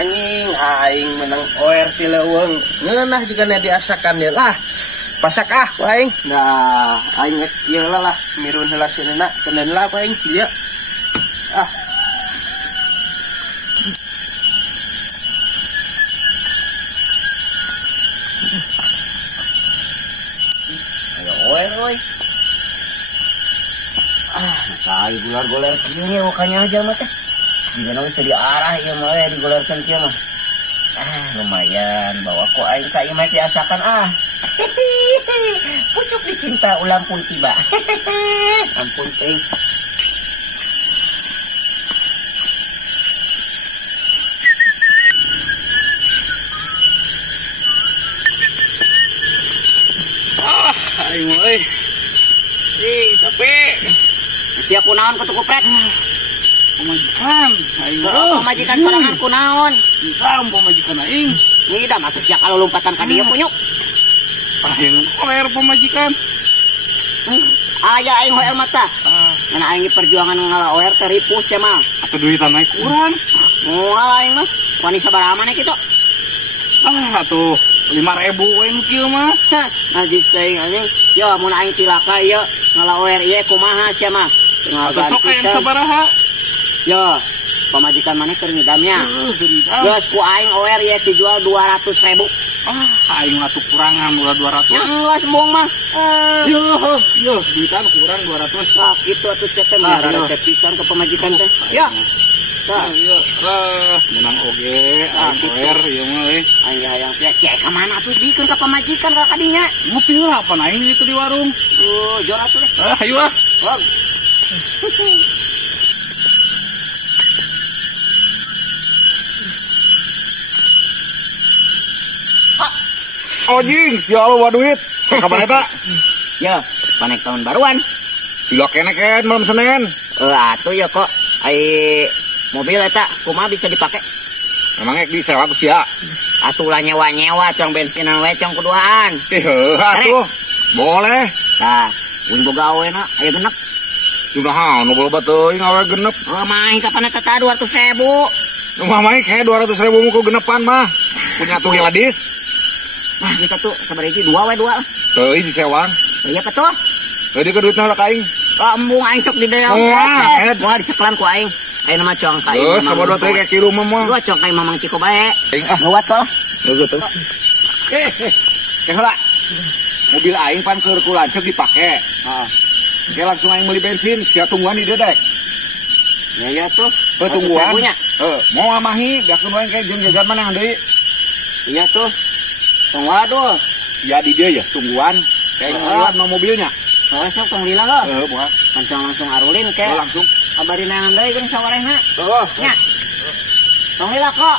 anjing aing menang oer ti leuweung ngeunah juga na diasakan ya lah pasak ku aing nah aing geus ieu lah mirun heula seunana keundeun lah ku aing dia ayo oer oi sai gular-gular kieu nya makanya aja mah teh jika bisa diarah ya mah ya digularkan kieu mah lumayan bawa ku aing ka ieu mah diasakan pucuk dicinta ulam pun tiba ampun teh aing euy capek siap kunaon kutu kupret pemajikan aing pemajikan sorangan kunaon engkau pemajikan aing ngida mah siap kalau lompatan ka dieu punyuk aing oer pemajikan aya aing oer mata mana aing perjuangan ngala oer teh ripus ya mah atuh duitan naik kurang moal aing mah wani sabaraha maneh kitu atuh 5.000 we nu kieu mah najis teuing anjing ya mun aing cilaka ieu ngala oer ieu kumaha sia mah atuh sok aya sabaraha ya pemajikan maneh keur ngidamnya geus ku aing oer ieu dijual 200.000 aing mah tuh kurangan ulah 200 geus embung mah yo duitan kurang 200 kitu atuh teh mah resep pisan ke pemajikan teh ya iya menang oge aing oer ieu mah euy aing hayang sia ka mana atuh dikeun ka pemajikan ka kadinya ngopi heula apa aing itu di warung jor atuh teh hayu Ojing, siapa bawa duit? Kapan eta? Ya, panek tahun baruan. Bila kene malam Senin. Atuh ya kok, mobil eta kumaha bisa dipakai? Emang disewa ku sia? Atuh lah nyewa cong bensinan we cong kuduaan. Atuh. Boleh. Tah, mun boga awena aya genep. Junahan nu boba teuing awe genep. Main kapan eta 200.000. Nu mah main kayak 200.000 muku genepan mah. Punya tuh gadis. Nah, kita tuh sabariji 2 we 2. Teuing disewang. Iya betul. Tadi ke duitna ka aing. Embung aing sok di dalam. Moal diseklan ku aing. Aing mah cong ka aing. Geus kabodo teh ka kieu mah moal. Gua cong ka mamang Ciko bae. Aing ngeuat kok. Geus tuh. Heula. Mobil aing pan keur ku lanceuk dipake. Oke langsung aing beli bensin, sia tungguan di dedek. Ya tuh. Tungguan. Mau amahi, gakeun wae kayak jeung jajan mana deui. Iya tuh. Tong waduh. Ya di dia ya tungguan. Kayak ngeliat no mobilnya. Sok tong lila lo. Moal. Langsung arulin ke. Langsung. Kabarin neangan deui geus sawarehna. Nya. Tong lila kok.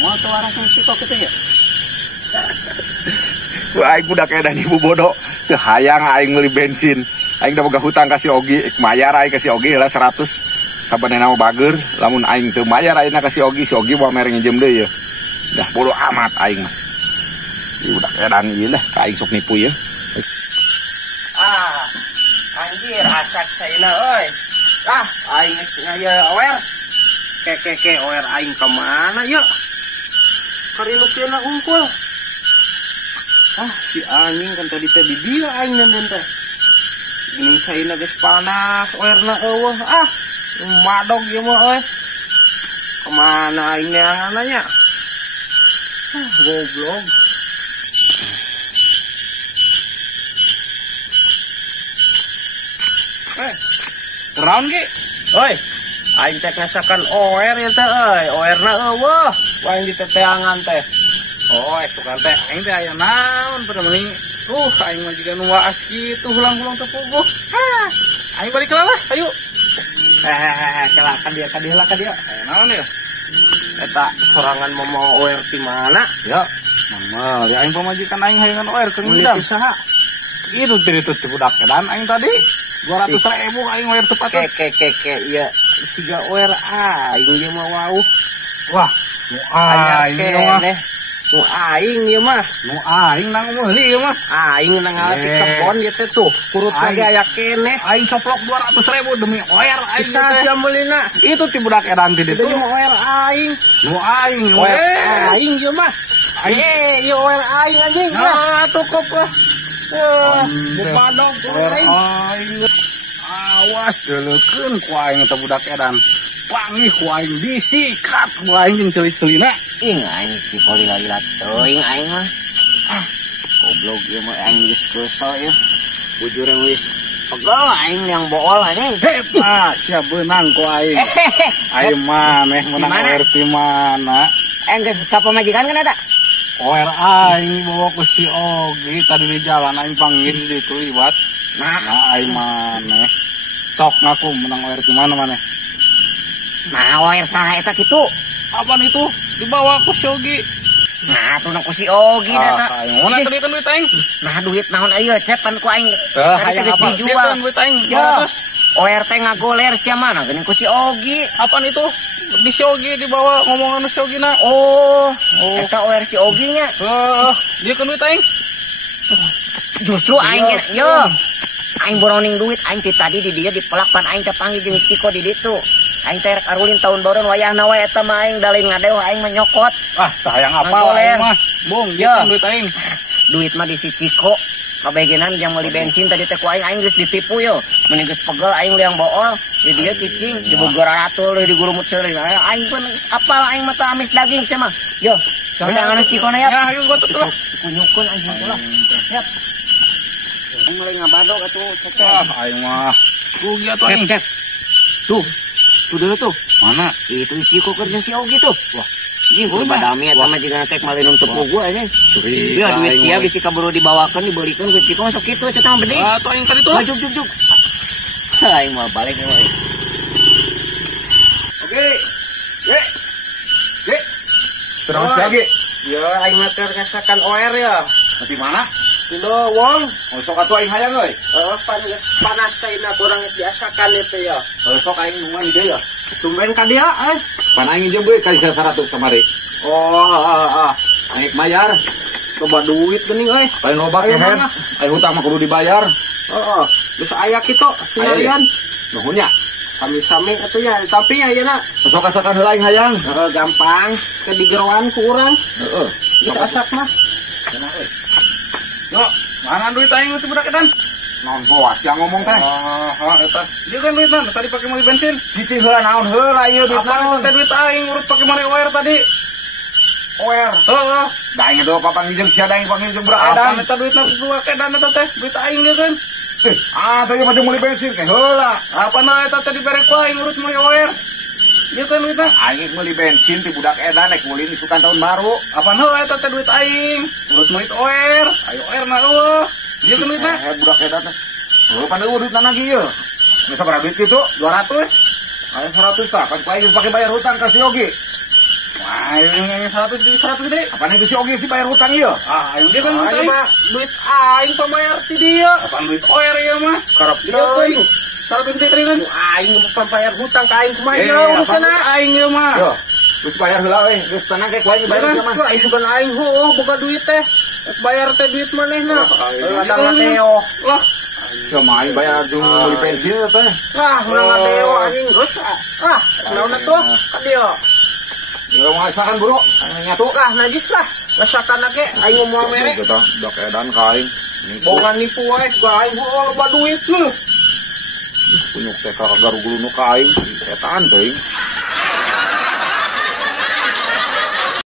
Moal tuh warasna Ciko kitu ya. Aing budak edan ibu bodoh. Teu hayang aing meuli bensin. Aing da boga hutang kasih Ogi, mayar aing kasih Ogi lah 100. Sabanena mah bager, lamun aing teu mayar ayeuna kasih Ogi, si Ogi mah mere nginjem deui ya. Dah bodo amat aing mah. Ieu budak edan ieu lah, ka aing sok nipu ya. Anjir asak saina euy. Aing geus ngaya oer. Ke oer aing ka mana ye? Karinukieuna unggul. Si anjing kan tadi teh di dia aing dan teh. Ini saina geus panas oerna eueuh madog ieu mah euy. Kemana aing neanganna nya? Goblok. Round ge. Oi. Aing teh ngasakan oer ya teh euy, oerna eueuh. Aing diteteangan teh. Itu kan teh aing teh aya naon pada meuli. Aing mah jiga nu waas kitu hulang-hulang teu puguh. Aing balik lah, ayo. Kadieu lah. Naon ya? Eta sorangan mau oer di mana? Ya, mangga ya aing pamajikan aing hayangan oer keur ngidam. Saha? Itu teh budak edan aing tadi 200.000 aing oer tepat. Iya, 3 oer aing ge mah wauh. Wah, aing mah Nu aing ieu mah. Nu aing nang meuli ieu mah. Aing nang ngalih kebon ieu teh tuh. Kurut lagi aya keneh. Aing coplok 200.000 demi oer aing Bisa sia meulina. itu ti budak edan ti ditu. Teu oer aing. Nu aing Oer aing ieu mah. Ieu oer aing anjing. Nah, cukup lah. Bupadog aing. Awas deulekeun ku aing teh budak edan. Panggih ku aing disikat ku aing jeung ceuli-ceulina. Aing si lila teuing aing mah. Goblok ieu mah aing geus kesel ieu. Bujur geus pegel aing yang bool anjing. Hebat, sia beunang ku aing. Aing maneh menang oer ti mana? Geus sapamajikan kan eta? Oer aing bawa ku si Ogi tadi di jalan aing panggil di ditu liwat. Nah aing maneh. Sok ngaku menang oer ti mana maneh? Nah, oer saha eta kitu? Apaan itu? Dibawa ku si Ogi. Nah, tuna ku si Ogi eta. Aing mana tadi kan duit aing? Nah, duit naon ieu cepan ku aing. Hayang apa? Dijual Duit aing. oer teh ngagoler sia mana geuning ku si Ogi. Apaan itu? Di si Ogi dibawa ngomongan si Ogi na. Oh, eta oer si Ogi nya. Dia kan duit aing. Justru aing yo. Aing boroning duit aing ti tadi di dieu dipelak pan aing teh panggil jeung Ciko di ditu. Aing teh rek arulin tahun baruan wayahna we eta mah aing dalin ngadeo aing menyokot. Sayang apa aing mah. Bung, yo duit aing. Duit mah di si Ciko. Kabegenan jang meuli bensin tadi teh ku aing geus ditipu yo. Mending geus pegel aing liang bool. Di dieu cicing di Bogor atul di gurumut ceuring. Aing pun apal aing mah teh amis daging cenah mah. Yo, jangan Ciko na ya. Ya, ayo gua tuh. Kunyukun anjing ulah. Siap. Aing mulai ngabadog atuh cecep. Aing mah. Rugi atuh aing. Tuh. Tuh dulu tuh. Mana? Itu Ciko kerja si Ogi tuh. Wah. Ini gue badami eta mah jiga tek malinum tepung gua aja. Iya duit sia bisi kaburu dibawakeun dibelikan ke Ciko masuk kitu eta mah bede. Tuh aing tadi tuh. Juk. Aing mah balik euy. Oke. Ye. Terus lagi. Ya aing mah keur ngasakan oer ya. Di mana? Dino wong. Sok atuh aing hayang euy. Panas teh kurang diasakan itu ya. Sok aing nungguan di dieu ya. Tumben ka dia Pan aing jeung beui kali 100 kamari. Aing bayar. Coba duit geuning euy. Paling loba kehet. Aing hutang mah kudu dibayar. Geus aya kitu sinarian. Nuhun nya. Sami-sami atuh ya, tapi ayeuna Sok asakan heula aing hayang. gampang ke digeroan ku urang. Geus asak mah. Yo, mana duit aing teh budak edan? Naon boas yang ngomong teh? Eta. Ieu kan duit naon? Tadi pake meuli bensin. Cicing heula naon heula ieu duit naon? Teh duit aing urut pake mari oer tadi. Oer. Heeh. Da aing do papan jeung sia da aing panggil jeung budak edan. Apa eta duitna budak edan eta teh? Duit aing ieu kan. Tadi mah meuli bensin ke heula. Apa na eta teh dibere ku aing urut meuli oer. Ieu kan duitna aing meuli bensin ti budak edan nek meuli isukan tahun baru. Apa na eta teh duit aing? Urut meuli oer. Ayo oer na eueuh. Ieu kan duitna budak edan teh. Heuh pan eueuh duitna lagi ieu. Geus sabaraha duit kitu? 200. Ayo 100 tah, kan aing pake bayar hutang ka si Ogi. Wah, yang 100 gede. Apaan yang si Ogi sih bayar hutang ieu? Aing dia kan Duit aing pembayar si dia. Apaan duit oer ieu mah? Karep Teuing. 100 gede teuing. Aing pembayar hutang ka aing kumaha urusana aing ieu mah. Yo. Terus bayar heula we, geus tenang ke kuaing bayar mah. Aing sugan aing boga duit teh. Bayar teh duit manehna. Ada ngadeo. Lah, sama aing bayar jeung meuli pensil teh. Lah, urang ngadeo anjing geus. Naon atuh? Ka dieu. Ya ngasakan bro, nyatu lah najis lah. Ngasakan ge aing ngomong mere. Kita dak edan ka aing. Boga nipu wae gua aing loba duit lu. Punyuk teh ka garu-guru nu ka aing, setan teuing.